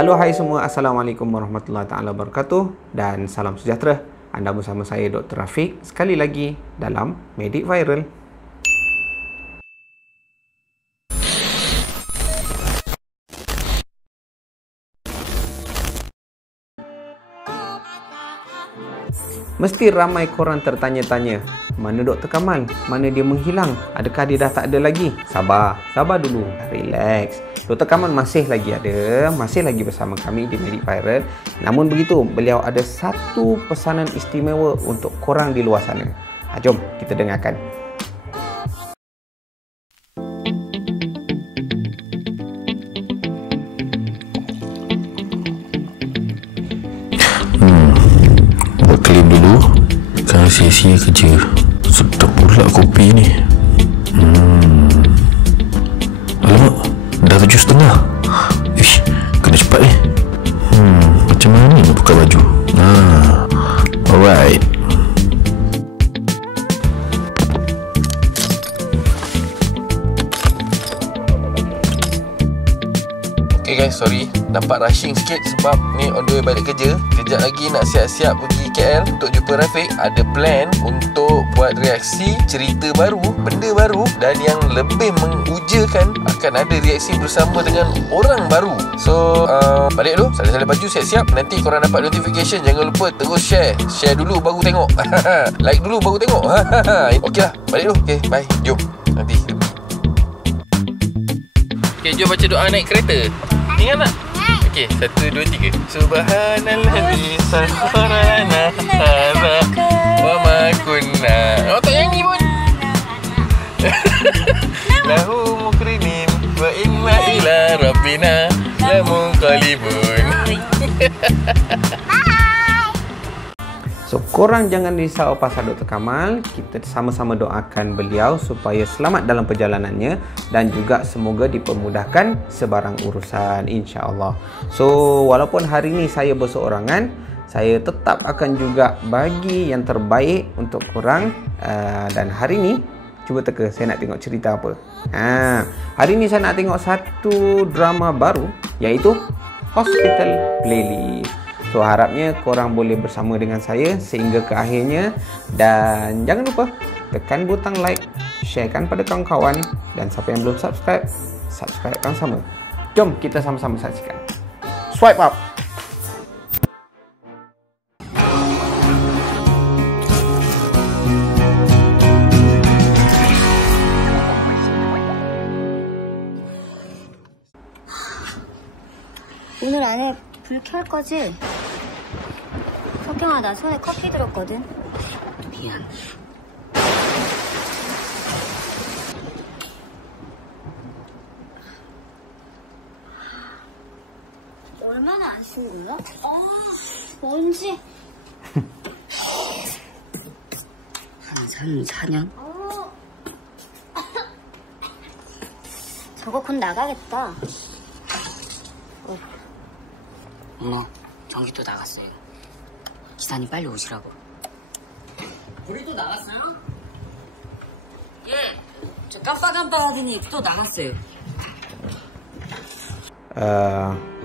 Halo hai semua, Assalamualaikum warahmatullahi taala wabarakatuh dan salam sejahtera. Anda bersama saya Dr. Rafiq sekali lagi dalam Medik Viral. Mesti ramai korang tertanya-tanya, mana Dr. Kamal? Mana dia menghilang? Adakah dia dah tak ada lagi? Sabar dulu, relax. Dr. Kamal masih lagi ada, masih lagi bersama kami di Medik Viral. Namun begitu, beliau ada satu pesanan istimewa untuk korang di luar sana. Jom kita dengarkan. Klaim dulu kerana sia-sia kerja. Sedap pula kopi ni. Alamak, dah 7:30. Ish, kena cepat ni. Macam mana ni nak buka baju? Alright. Okay guys, sorry nampak rushing sikit sebab ni on the way balik kerja. Kejap lagi nak siap-siap pergi KL untuk jumpa Rafiq. Ada plan untuk buat reaksi cerita baru, benda baru, dan yang lebih mengujakan akan ada reaksi bersama dengan orang baru. So balik dulu, salin-salin baju, siap-siap. Nanti korang dapat notification. Jangan lupa terus share dulu baru tengok. Like dulu baru tengok. Okay lah, balik dulu. Okay, bye, jom nanti. Okay, jom baca doa naik kereta. Ingat tak? Okey, 1, 2, 3. Subhanalladzi sakharana hadza wa ma kunna. Oh, tak nyanyi pun. Lahu mukrinin wa inna ila rabbina lamunqalibun. So, korang jangan risau pasal Dr. Kamal. Kita sama-sama doakan beliau supaya selamat dalam perjalanannya dan juga semoga dipermudahkan sebarang urusan, insya-Allah. So, walaupun hari ini saya berseorangan, saya tetap akan juga bagi yang terbaik untuk korang. Dan hari ini, cuba teka saya nak tengok cerita apa. Hari ini saya nak tengok satu drama baru, iaitu Hospital Playlist. So, harapnya korang boleh bersama dengan saya sehingga ke akhirnya. Dan jangan lupa tekan butang like, sharekan pada kawan-kawan, dan siapa yang belum subscribekan sama. Jom kita sama-sama saksikan. Swipe up. 오늘 안에 불 켤 거지? 석경아, 나 손에 커피 들었거든? 미안. 얼마나 안 쓰는 거야? 뭔지? 한 3, 4년? 저거 곧 나가겠다. 엄마, 전기도 나갔어요. 기사님 빨리 오시라고. 불이 또 나갔어요? 예, 저 깜빡깜빡 하더니 또 나갔어요.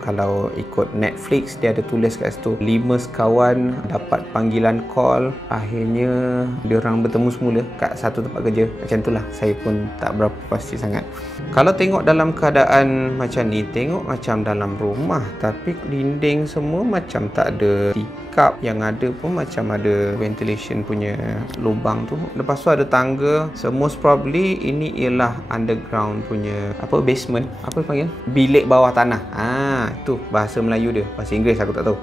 Kalau ikut Netflix, dia ada tulis kat situ 5 sekawan dapat panggilan call. Akhirnya diorang bertemu semula kat satu tempat kerja. Macam itulah, saya pun tak berapa pasti sangat. Kalau tengok dalam keadaan macam ni, tengok macam dalam rumah, tapi dinding semua macam tak ada tikap. Yang ada pun macam ada ventilation punya lubang tu. Lepas tu ada tangga. So most probably ini ialah underground punya basement, apa panggil, bilik bawah tanah. Itu bahasa Melayu dia. Bahasa Inggeris aku tak tahu.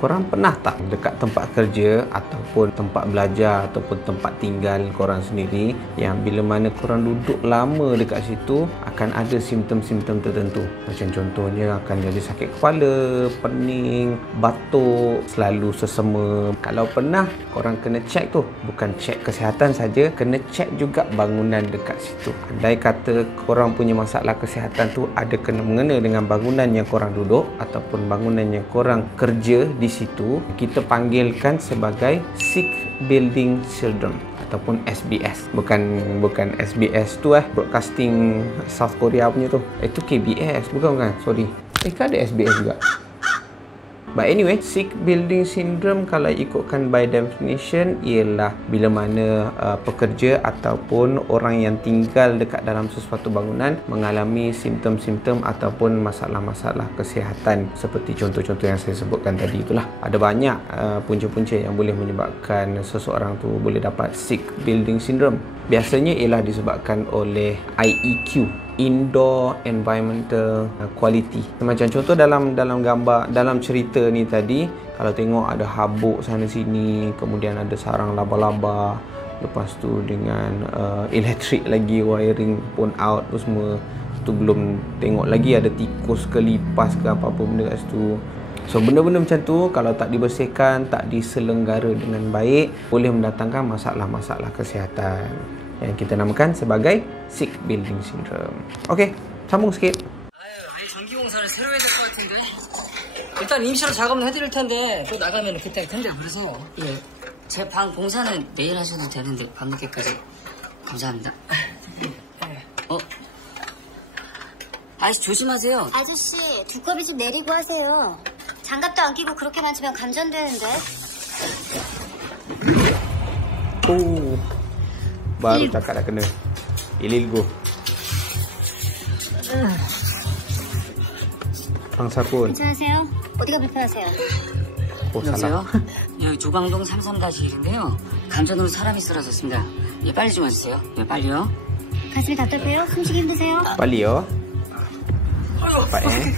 Korang pernah tak dekat tempat kerja ataupun tempat belajar ataupun tempat tinggal korang sendiri yang bila mana korang duduk lama dekat situ akan ada simptom-simptom tertentu. Macam contohnya akan jadi sakit kepala, pening, batuk, selalu sesama. Kalau pernah, korang kena cek tu. Bukan cek kesihatan saja, kena cek juga bangunan dekat situ. Andai kata korang punya masalah kesihatan tu ada kena mengena dengan bangunan yang korang duduk ataupun bangunan yang korang kerja di situ, kita panggilkan sebagai Sick Building Syndrome ataupun SBS. Bukan SBS tu Broadcasting South Korea punya tu. Itu KBS, bukan sorry. Kan ada SBS juga. But anyway, sick building syndrome kalau ikutkan by definition ialah bila mana pekerja ataupun orang yang tinggal dekat dalam sesuatu bangunan mengalami simptom-simptom ataupun masalah-masalah kesihatan seperti contoh-contoh yang saya sebutkan tadi itulah. Ada banyak punca-punca yang boleh menyebabkan seseorang tu boleh dapat sick building syndrome. Biasanya ialah disebabkan oleh IEQ, Indoor Environmental Quality. Macam contoh dalam gambar, dalam cerita ni tadi, kalau tengok ada habuk sana sini, kemudian ada sarang laba-laba, lepas tu dengan elektrik lagi, wiring pun out tu semua. Tu belum tengok lagi ada tikus ke lipas ke apa-apa benda kat situ. So benda-benda macam tu kalau tak dibersihkan, tak diselenggara dengan baik, boleh mendatangkan masalah-masalah kesihatan yang kita namakan sebagai sick building syndrome. Okey, sambung sikit. 왜 전기공사를 새로 해야 될 것 같은데? 일단 임시로 작업은 해드릴 텐데 또 나가면 그때 된다 그래서 예. 제 방 공사는 내일 하셔도 되는데 밤늦게까지 감사합니다. 아저씨 조심하세요. 아저씨, 두꺼비 좀 내리고 하세요. 장갑도 안 끼고 그렇게 만지면 감전되는데. Baru cakap dah kena. Illegal. 방사분. 괜찮으세요? 어디가 불편하세요? 사람. 여기 조광동 33-1인데요. 감전으로 사람이 쓰러졌습니다. 예, 빨리 좀 와주세요. 예, 빨리요. 가슴이 답답해요? 숨쉬기 힘드세요? 빨리요. Cepat 어떡해.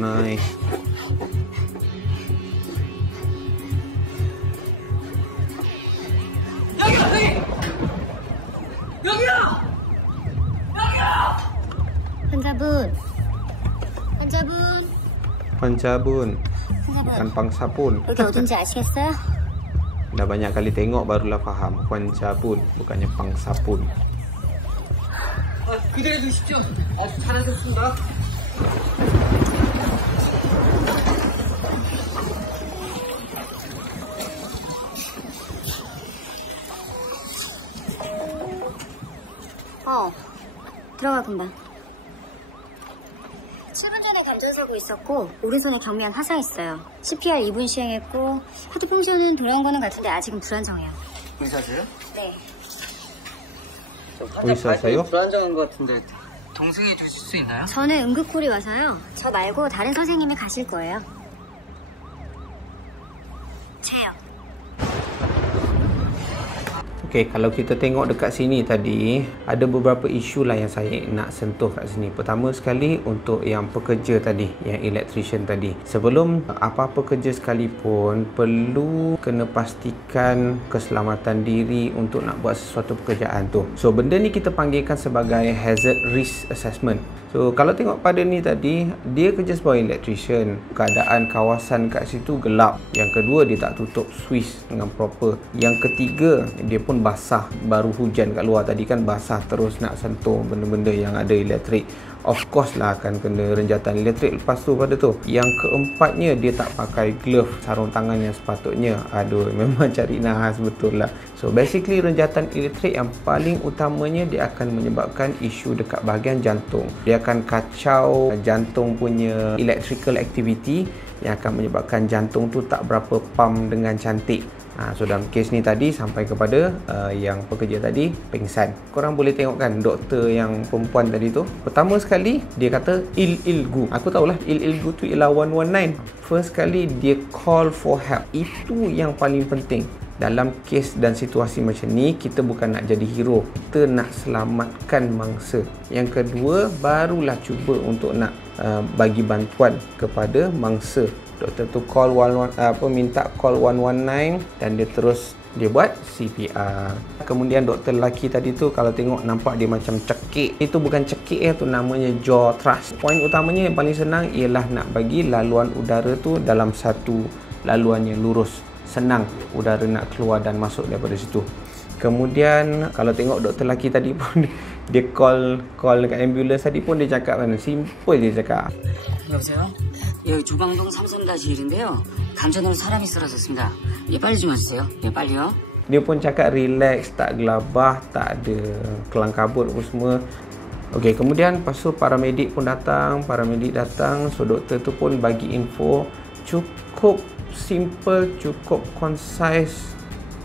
nice. Pancabun. Bukan pangsapun. 여기 어딘지 아시겠어요? Dah banyak kali tengok barulah faham. Pancabun bukannya pangsapun. 기대해 주십시오. 아주 잘하셨습니다. 들어가 금방. 7분 전에 감전사고 있었고 오른손에 경미한 화상 있어요. CPR 2분 시행했고 코드 펑션은 돌아온 거는 같은데 아직은 불안정해요. 의사세요? 네. 의사세요? 불안정한 것 같은데 동승해 주실 수 있나요? 저는 응급콜이 와서요. 저 말고 다른 선생님이 가실 거예요. 제요. Okey, kalau kita tengok dekat sini tadi, ada beberapa isu lah yang saya nak sentuh kat sini. Pertama sekali untuk yang pekerja tadi, yang electrician tadi. Sebelum apa-apa kerja sekalipun, perlu kena pastikan keselamatan diri untuk nak buat sesuatu pekerjaan tu. So, benda ni kita panggilkan sebagai hazard risk assessment. So, kalau tengok pada ni tadi, dia kerja sebagai electrician. Keadaan kawasan kat situ gelap. Yang kedua, dia tak tutup switch dengan proper. Yang ketiga, dia pun basah. Baru hujan kat luar tadi kan basah, terus nak sentuh benda-benda yang ada elektrik. Of course lah akan kena renjatan elektrik lepas tu pada tu. Yang keempatnya, dia tak pakai glove, sarung tangan yang sepatutnya. Aduh, memang cari nahas betul lah. So basically renjatan elektrik yang paling utamanya dia akan menyebabkan isu dekat bahagian jantung. Dia akan kacau jantung punya electrical activity yang akan menyebabkan jantung tu tak berapa pump dengan cantik. So dalam kes ni tadi sampai kepada yang pekerja tadi pingsan. Korang boleh tengok kan doktor yang perempuan tadi tu. Pertama sekali dia kata il-ilgu. Aku tahulah il-ilgu tu ialah 119. First sekali dia call for help. Itu yang paling penting. Dalam kes dan situasi macam ni, kita bukan nak jadi hero. Kita nak selamatkan mangsa. Yang kedua, barulah cuba untuk nak bagi bantuan kepada mangsa. Doktor tu call minta call 119 dan dia terus dia buat CPR. Kemudian doktor lelaki tadi tu kalau tengok nampak dia macam cekik. Itu bukan cekik tu namanya jaw thrust. Poin utamanya yang paling senang ialah nak bagi laluan udara tu dalam satu laluan yang lurus. Senang udara nak keluar dan masuk daripada situ. Kemudian kalau tengok doktor lelaki tadi pun dia call dekat ambulans tadi pun dia cakap kan simple dia cakap. 여보세요? 여기 조광동 33-1인데요. 감전으로 사람이 쓰러졌습니다. 예, 빨리 좀 와주세요. 예, 빨리요. Dia pun cakap relax, tak gelabah, tak ada kelang kabut apa semua. Okey, kemudian lepas tu paramedik pun datang, so doktor tu pun bagi info cukup simple, cukup concise,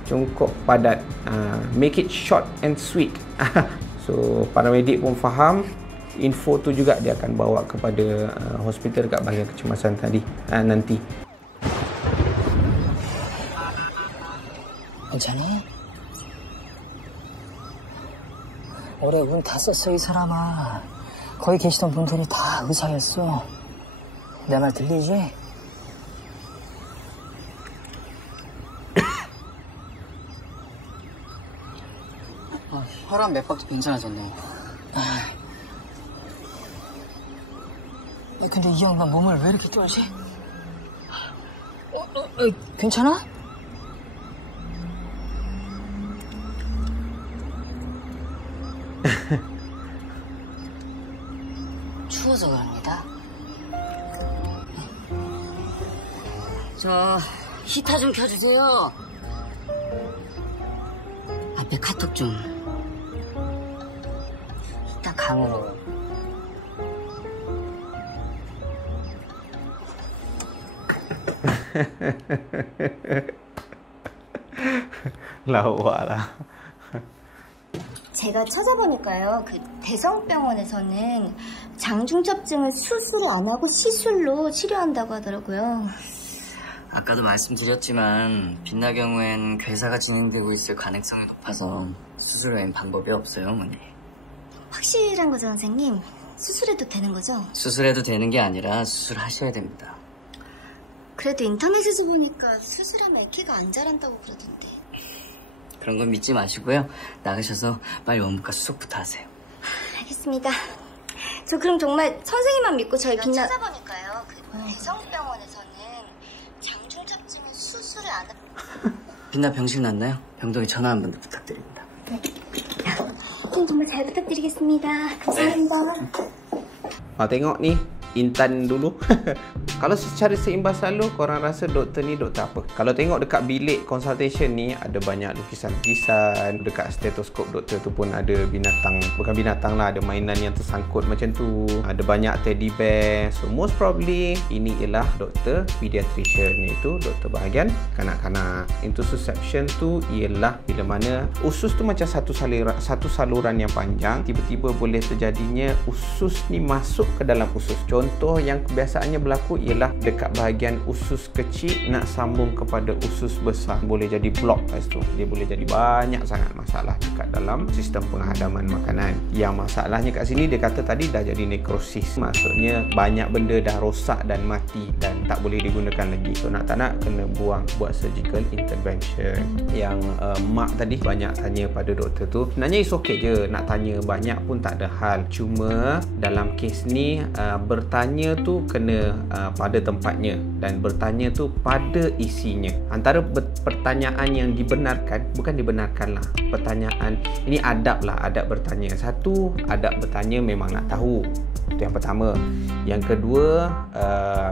cukup padat. Make it short and sweet. So paramedik pun faham. Info tu juga dia akan bawa kepada hospital dekat bahagian kecemasan tadi nanti. 괜찮아? 올해 운 다 썼어 이 사람아. 거기 계시던 분들이 다 의사였어. 내 말 들리지? 혈압 몇 박도 괜찮아졌네. 근데 이 양반 몸을 왜 이렇게 떨지? 괜찮아? 추워서 그럽니다. 저 히터 좀 켜주세요. 앞에 카톡 좀. 이따 강으로. Lawak. 제가 찾아보니까요, 그 대성병원에서는 장중첩증을 수술을 안 하고 시술로 치료한다고 하더라고요. 아까도 말씀드렸지만 빛나 경우엔 괴사가 진행되고 있을 가능성이 높아서 수술 외엔 방법이 없어요, 어머니. 확실한 거죠, 선생님? 수술해도 되는 거죠? 수술해도 되는 게 아니라 수술하셔야 됩니다. 그래도 인터넷에서 보니까 수술하면 애기가 안 자란다고 그러던데. 그런 건 믿지 마시고요. 나가셔서 빨리 원무과 수속부터 하세요. 알겠습니다. 저 그럼 정말 선생님만 믿고 저희 빛나... 찾아보니까요, 그 대성병원에서는 장중첩증은 수술을 안... 빛나 병실 났나요? 병동에 전화 한 번 더 부탁드립니다. 정말 잘 부탁드리겠습니다. 감사합니다. Tengok ni Intan dulu. Kalau secara seimbang selalu korang rasa doktor ni doktor apa? Kalau tengok dekat bilik consultation ni ada banyak lukisan-lukisan. Dekat stetoskop doktor tu pun ada binatang, bukan binatang lah, ada mainan yang tersangkut macam tu. Ada banyak teddy bear. So most probably ini ialah doktor pediatrician, iaitu doktor bahagian kanak-kanak. Intussusception tu ialah bila mana usus tu macam satu saluran yang panjang, tiba-tiba boleh terjadinya usus ni masuk ke dalam usus. Contoh yang kebiasaannya berlaku ialah dekat bahagian usus kecil nak sambung kepada usus besar, boleh jadi blok kat situ. Dia boleh jadi banyak sangat masalah dekat dalam sistem penghadaman makanan. Yang masalahnya kat sini dia kata tadi dah jadi nekrosis, maksudnya banyak benda dah rosak dan mati dan tak boleh digunakan lagi. So nak tak nak kena buang, buat surgical intervention. Yang mak tadi banyak tanya pada doktor tu, sebenarnya is okay je nak tanya banyak pun tak ada hal. Cuma dalam kes ni bertanya tu kena pada tempatnya dan bertanya tu pada isinya. Antara pertanyaan yang dibenarkan, bukan dibenarkan lah, pertanyaan ini adab lah, adab bertanya. Satu, adab bertanya memang nak tahu, itu yang pertama. Yang kedua,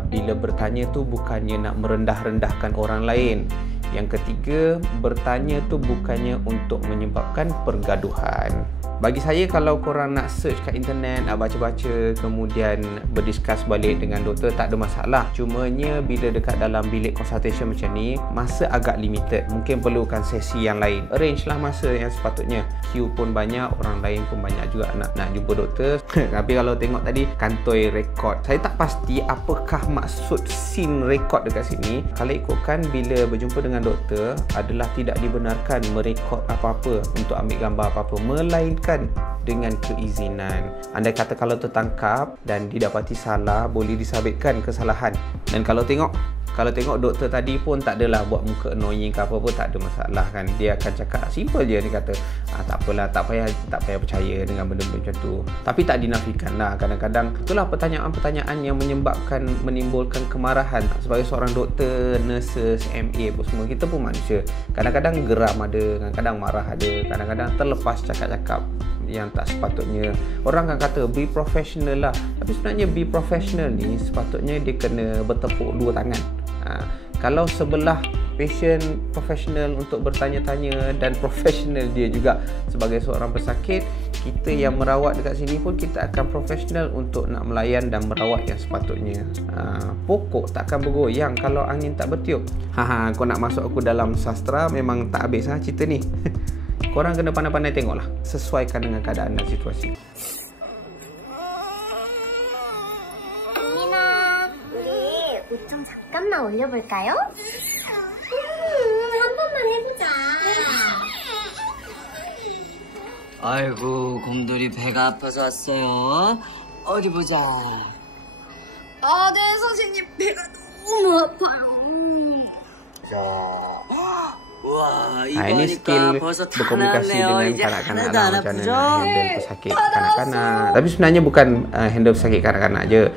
bila bertanya tu bukannya nak merendah-rendahkan orang lain. Yang ketiga, bertanya tu bukannya untuk menyebabkan pergaduhan. Bagi saya, kalau korang nak search kat internet, nak baca-baca, kemudian berdiskus balik dengan doktor, tak ada masalah. Cumanya bila dekat dalam bilik consultation macam ni, masa agak limited. Mungkin perlukan sesi yang lain. Arrange lah masa yang sepatutnya. Queue pun banyak, orang lain pun banyak juga nak jumpa doktor. Tapi kalau tengok tadi, kantoi rekod. Saya tak pasti apakah maksud scene rekod dekat sini. Kalau ikutkan, bila berjumpa dengan doktor, adalah tidak dibenarkan merekod apa-apa untuk ambil gambar apa-apa, melainkan dengan keizinan. Andai kata kalau tertangkap dan didapati salah, boleh disabitkan kesalahan. Dan kalau tengok doktor tadi pun tak adalah buat muka annoying ke apa pun, tak ada masalah kan. Dia akan cakap simple je, dia kata tak apalah, tak payah percaya dengan benda-benda macam tu. Tapi tak dinafikan lah, kadang-kadang itulah pertanyaan-pertanyaan yang menimbulkan kemarahan. Sebagai seorang doktor, nurses, MA apa semua, kita pun manusia. Kadang-kadang geram ada, kadang-kadang marah ada, kadang-kadang terlepas cakap-cakap yang tak sepatutnya. Orang kan kata be professional lah, tapi sebenarnya be professional ni sepatutnya dia kena bertepuk dua tangan. Kalau sebelah patient profesional untuk bertanya-tanya dan profesional dia juga sebagai seorang pesakit, kita yang merawat dekat sini pun kita akan profesional untuk nak melayan dan merawat yang sepatutnya. Pokok takkan bergoyang kalau angin tak bertiup. Kau nak masuk aku dalam sastra memang tak habis cerita ni. Korang kena pandai-pandai tengoklah, sesuaikan dengan keadaan dan situasi. 옷 좀 잠깐만 올려볼까요? 한 번만 해보자. 아이고, 곰돌이 배가 아파서 왔어요. 어디 보자. 네, 선생님. 배가 너무 아파요. 자, wah, ini skill berkomunikasi dengan kanak-kanak lah, macam mana nak handle pesakit kanak-kanak. Tapi sebenarnya bukan handle pesakit kanak-kanak je.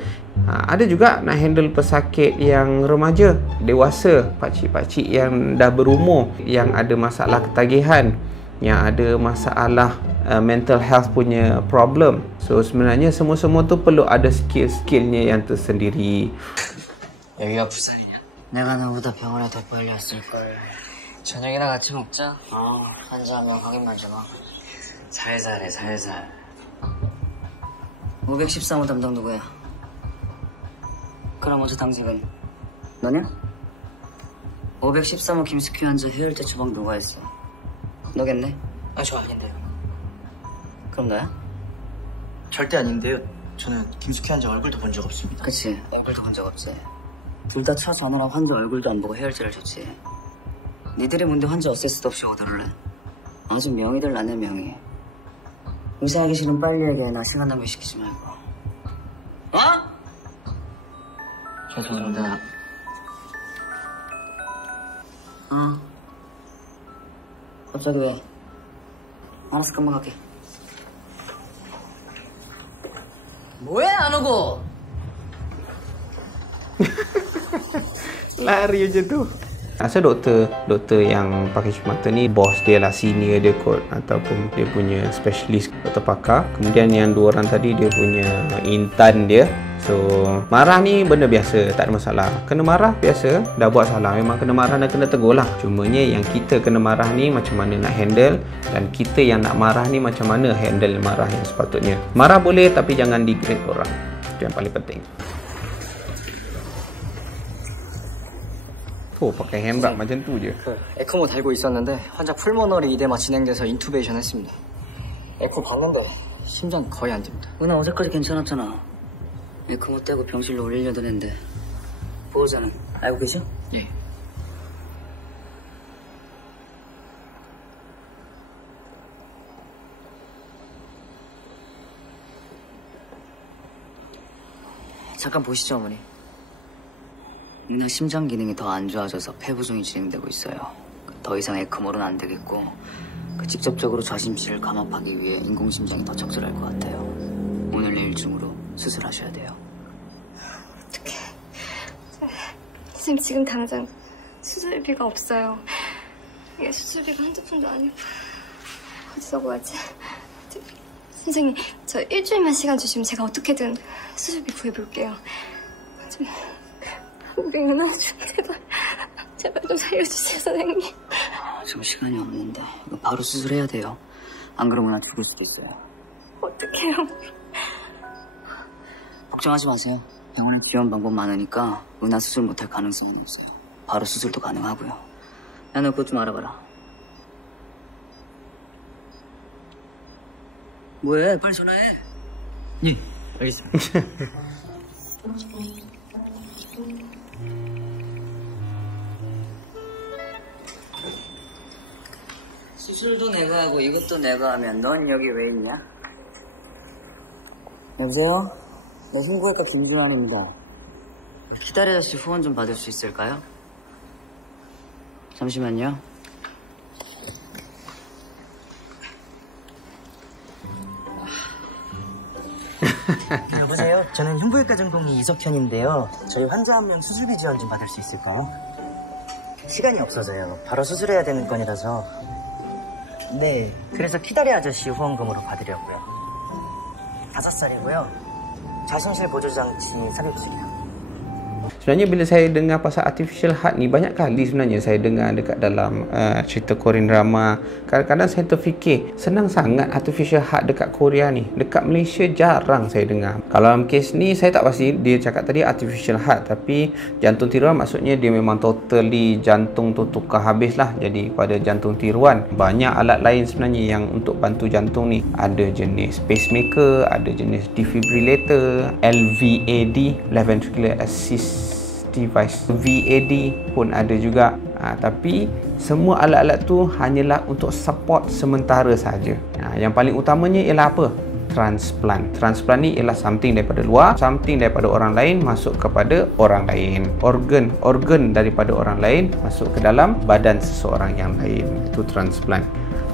Ada juga nak handle pesakit yang remaja, dewasa, pakcik-pakcik yang dah berumur, yang ada masalah ketagihan, yang ada masalah mental health punya problem. So sebenarnya semua-semua tu perlu ada skill-skillnya yang tersendiri. 여기가 부산이냐? 내가 너보다 병원에 더 빨리 왔을걸. 저녁이나 같이 먹자. 환자 한 명 확인만 좀 하고. 살살해, 살살. 513호 담당 누구야? 그럼 어제 당직은 너냐? 513호 김숙희 환자 해열제 처방 누가 했어? 너겠네? 저 아닌데요. 그럼 너야? 절대 아닌데요. 저는 김숙희 환자 얼굴도 본 적 없습니다. 그치, 얼굴도 본 적 없지. 둘 다 차 전화랑 환자 얼굴도 안 보고 해열제를 줬지. 니들이 뭔데 환자 어세스도 없이 오더를 해? 아주 명의들 나네, 명의. 의사하기 싫으면 빨리 얘기해. 나 시간 낭비시키지 말고. 죄송합니다. 갑자기 왜? 알았어, 금방 갈게. 뭐해, 안 오고? Lari je tu. Rasa doktor yang pakai cermin ni bos dia lah, senior dia kot, ataupun dia punya specialist, doktor pakar. Kemudian yang dua orang tadi dia punya intern dia. So marah ni benda biasa, tak ada masalah. Kena marah biasa, dah buat salah memang kena marah dan kena tegur lah. Cumanya yang kita kena marah ni macam mana nak handle, dan kita yang nak marah ni macam mana handle marah yang sepatutnya. Marah boleh tapi jangan degrade orang. Itu yang paling penting. pakai handbag macam tu je. 에코모 달고 있었는데 환자 풀모너리 이데마 진행돼서 인투베이션 했습니다. 에코 봤는데 심장 거의 안 됩니다. 은하 어제까지 괜찮았잖아. 에코모 떼고 병실로 올리려던 했는데 보호자는 알고 계셔? 예. 잠깐 보시죠, 어머니. 은하 심장 기능이 더 안 좋아져서 폐부종이 진행되고 있어요. 더 이상 에크모는 안 되겠고 직접적으로 좌심실을 감압하기 위해 인공심장이 더 적절할 것 같아요. 오늘 내일 중으로 수술하셔야 돼요. 어떡해. 선생님 지금 당장 수술비가 없어요. 이게 수술비가 한두 푼도 아니고 어디서 구하지? 선생님 저 일주일만 시간 주시면 제가 어떻게든 수술비 구해볼게요. 제발 좀 살려주세요, 선생님. 지금 시간이 없는데 이거 바로 수술해야 돼요. 안 그러면 나 죽을 수도 있어요. 어떡해요? 걱정하지 마세요. 병원에 지원 방법 많으니까 은하 수술 못할 가능성은 없어요. 바로 수술도 가능하고요. 야, 너 그것 좀 알아봐라. 뭐해? 빨리 전화해. 예, 알겠습니다. 수술도 내가 하고 이것도 내가 하면 넌 여기 왜 있냐? 여보세요? 네, 흉부외과 김준환입니다. 기다려주시 후원 좀 받을 수 있을까요? 잠시만요. 여보세요? 저는 흉부외과 전공의 이석현인데요. 저희 환자 한 명 수술비 지원 좀 받을 수 있을까요? 시간이 없어서요. 바로 수술해야 되는 건이라서. 네, 그래서 키다리 아저씨 후원금으로 받으려고요. 5살이고요. 자신실 보조장치 삽입 중이요. Sebenarnya bila saya dengar pasal artificial heart ni, banyak kali sebenarnya saya dengar dekat dalam cerita Korean drama. Kadang-kadang saya terfikir, senang sangat artificial heart dekat Korea ni. Dekat Malaysia jarang saya dengar. Kalau dalam kes ni, saya tak pasti dia cakap tadi artificial heart, tapi jantung tiruan maksudnya dia memang totally jantung tu tukar habis lah. Jadi pada jantung tiruan, banyak alat lain sebenarnya yang untuk bantu jantung ni. Ada jenis pacemaker, ada jenis defibrillator, LVAD, left ventricular assist device, VAD pun ada juga. Tapi semua alat-alat tu hanyalah untuk support sementara saja. Yang paling utamanya ialah apa? Transplant. Transplant ni ialah something daripada luar, something daripada orang lain masuk kepada orang lain. Organ daripada orang lain masuk ke dalam badan seseorang yang lain. Itu transplant.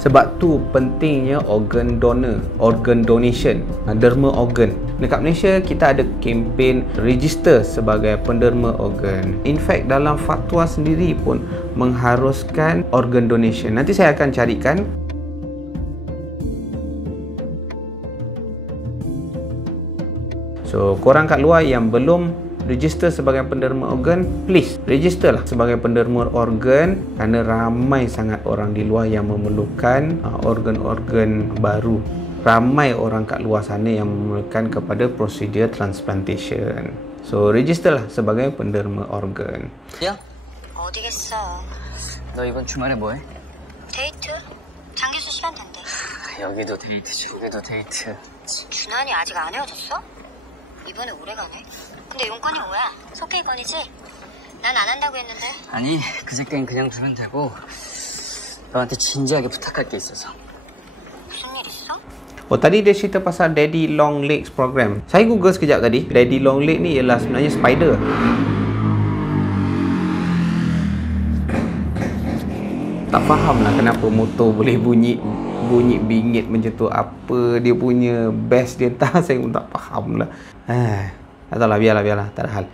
Sebab tu pentingnya organ donor, organ donation, derma organ. Dekat Malaysia kita ada kempen register sebagai penderma organ. In fact dalam fatwa sendiri pun mengharuskan organ donation. Nanti saya akan carikan. So korang kat luar yang belum register sebagai penderma organ, please register lah sebagai penderma organ, kerana ramai sangat orang di luar yang memerlukan organ-organ baru. Ramai orang kat luar sana yang memerlukan kepada prosedur transplantation. So register lah sebagai penderma organ. 야, 어디겠어. 너 이번 주말에 뭐해? 데이트? 장기수 시간 된대. 여기도 데이트, 저기도 데이트. 준환이 아직 안 헤어졌어? 이번에 오래 가네. 근데 용건이 뭐야? 속케이건이지? 난 안 한다고 했는데. 아니, 그저께는 그냥 두면 되고 너한테 진지하게 부탁할 게 있어서. 무슨 일 있어? Oh, tadi dia cerita pasal Daddy Long Legs program. Saya google sekejap tadi. Daddy Long Leg ni ialah sebenarnya spider. Tak faham lah kenapa motor boleh bunyi bingit macam tu. Apa dia punya best dia entah. Saya pun tak faham lah. Tak tahulah, biarlah, tak ada hal.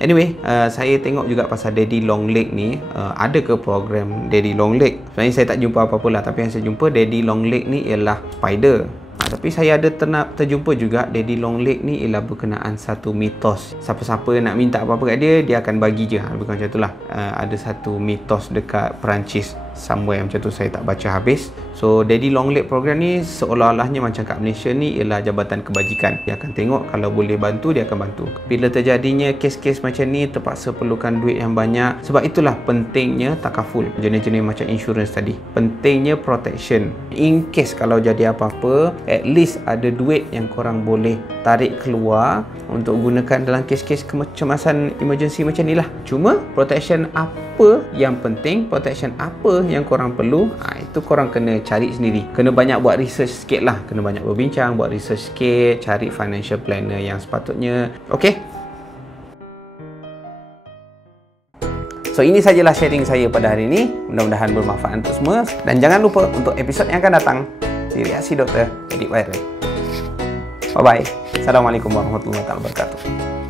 Anyway, saya tengok juga pasal Daddy Long Leg ni. Ada ke program Daddy Long Leg? Sebenarnya saya tak jumpa apa-apa lah. Tapi yang saya jumpa Daddy Long Leg ni ialah spider. Tapi saya ada terjumpa juga Daddy Long Leg ni ialah berkenaan satu mitos. Siapa-siapa nak minta apa-apa kat dia, dia akan bagi je. Bukan macam tu lah. Ada satu mitos dekat Perancis somewhere macam tu, saya tak baca habis. So Daddy Long Leg program ni seolah-olahnya macam kat Malaysia ni ialah Jabatan Kebajikan. Dia akan tengok kalau boleh bantu, dia akan bantu. Bila terjadinya kes-kes macam ni, terpaksa perlukan duit yang banyak. Sebab itulah pentingnya takaful, jenis-jenis macam insurans tadi. Pentingnya protection. In case kalau jadi apa-apa, at least ada duit yang korang boleh tarik keluar untuk gunakan dalam kes-kes kecemasan emergency macam ni lah. Cuma protection apa yang penting, protection apa yang korang perlu, itu korang kena cari sendiri. Kena banyak buat research sikit lah. Kena banyak berbincang, buat research sikit, cari financial planner yang sepatutnya. Okay? So ini sajalah sharing saya pada hari ini. Mudah-mudahan bermanfaat untuk semua. Dan jangan lupa untuk episod yang akan datang, si reaksi doktor jadi viral. Bye-bye. Assalamualaikum warahmatullahi wabarakatuh.